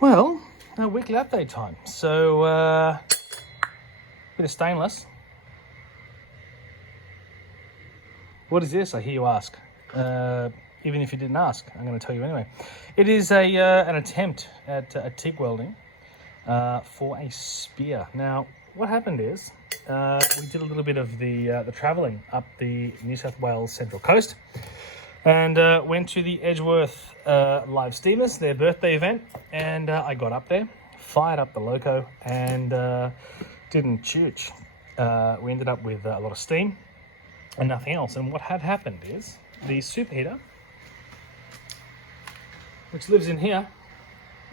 Well, weekly update time. So, bit of stainless. What is this, I hear you ask? Even if you didn't ask, I'm going to tell you anyway. It is an attempt at TIG welding for a spear. Now, what happened is we did a little bit of the travelling up the New South Wales Central Coast and went to the Edgeworth Live Steamers, their birthday event, and I got up there, fired up the loco, and didn't chooch. We ended up with a lot of steam and nothing else. And what had happened is the superheater, which lives in here,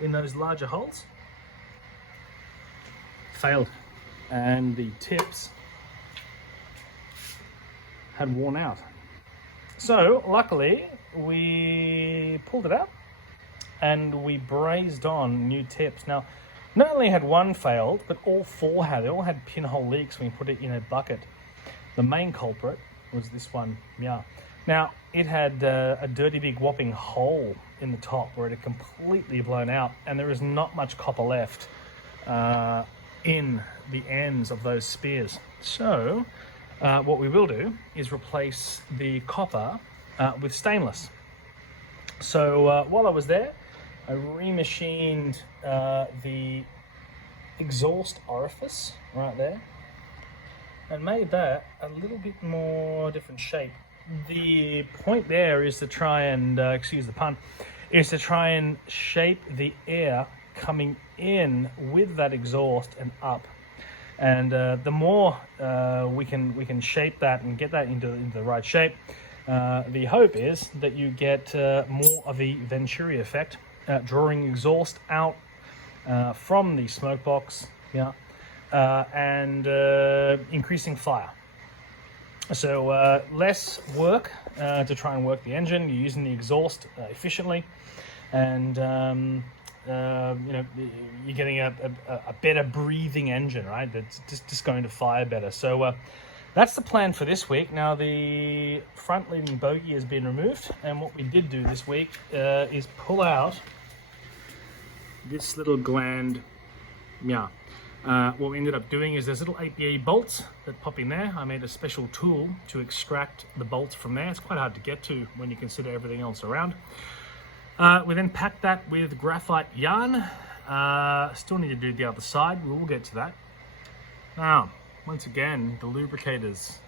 in those larger holes, failed, and the tips had worn out. So luckily we pulled it out and we brazed on new tips. Now, not only had one failed, but all four had. They all had pinhole leaks when we put it in a bucket. The main culprit was this one, yeah. Now, it had a dirty big whopping hole in the top where it had completely blown out, and there is not much copper left in the ends of those spears. So what we will do is replace the copper with stainless. So while I was there, I remachined the exhaust orifice right there and made that a little bit more different shape. The point there is to try and, excuse the pun, is to try and shape the air coming in with that exhaust and up. And the more we can shape that and get that into the right shape, the hope is that you get more of the Venturi effect, drawing exhaust out from the smoke box, yeah, and increasing fire. So less work to try and work the engine. You're using the exhaust efficiently, and you know, you're getting a better breathing engine, right? That's just going to fire better. So that's the plan for this week. Now, the front leading bogie has been removed, and what we did do this week is pull out this little gland. Yeah. What we ended up doing is there's little APA bolts that pop in there. I made a special tool to extract the bolts from there. It's quite hard to get to when you consider everything else around. We then packed that with graphite yarn. Still need to do the other side. We'll get to that. Now, once again, the lubricators,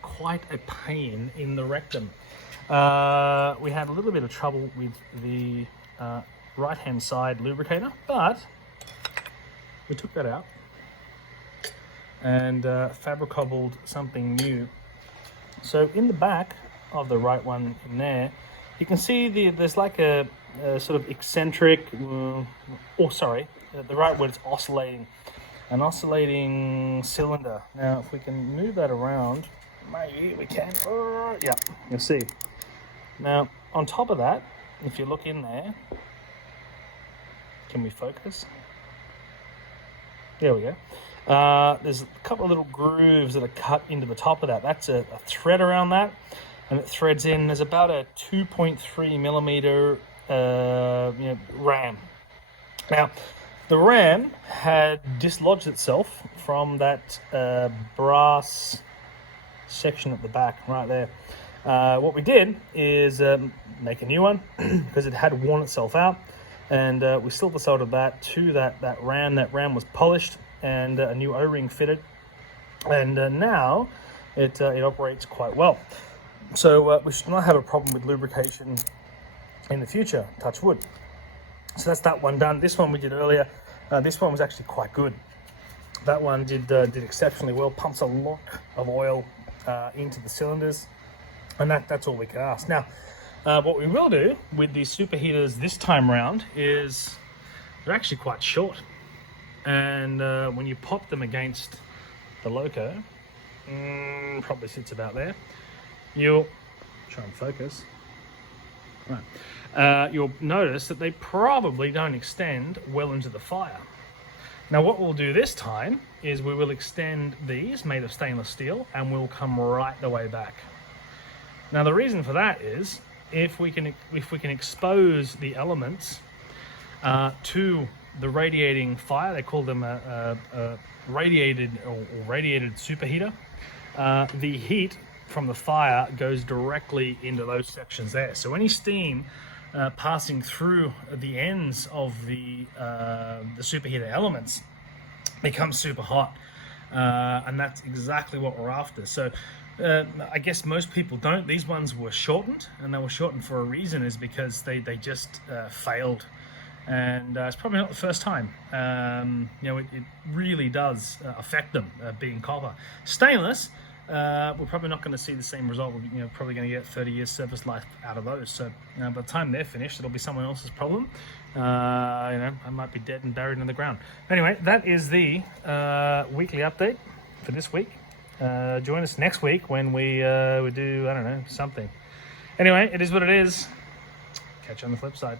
quite a pain in the rectum. We had a little bit of trouble with the right-hand side lubricator, but we took that out and fabricobbled something new. So in the back of the right one in there, you can see there's like a sort of eccentric, the right word is oscillating, an oscillating cylinder. Now, if we can move that around, maybe we can. Yeah, you'll see. Now, on top of that, if you look in there, can we focus? There we go. There's a couple of little grooves that are cut into the top of that. That's a thread around that, and it threads in. There's about a 2.3 millimeter ram. Now, the ram had dislodged itself from that brass section at the back right there. What we did is make a new one because it had worn itself out. And we silver soldered that to that ram. That ram was polished and a new O-ring fitted. And now it operates quite well. So we should not have a problem with lubrication in the future, touch wood. So that's that one done. This one we did earlier. This one was actually quite good. That one did exceptionally well. Pumps a lot of oil into the cylinders. And that's all we can ask. Now, what we will do with these superheaters this time round is they're actually quite short, and when you pop them against the loco, probably sits about there, you'll try and focus, right, you'll notice that they probably don't extend well into the fire. Now, what we'll do this time is we will extend these made of stainless steel, and we'll come right the way back. Now, the reason for that is if we can expose the elements to the radiating fire. They call them a radiated or radiated superheater. The heat from the fire goes directly into those sections there. So any steam passing through the ends of the superheater elements becomes super hot, and that's exactly what we're after. So I guess most people don't. These ones were shortened, and they were shortened for a reason, is because they just failed. And it's probably not the first time. It really does affect them, being copper. Stainless, we're probably not going to see the same result. We're probably going to get 30 years service life out of those. So by the time they're finished, it'll be someone else's problem. I might be dead and buried in the ground. Anyway, that is the weekly update for this week. Join us next week when we do, I don't know, something. Anyway, it is what it is. Catch you on the flip side.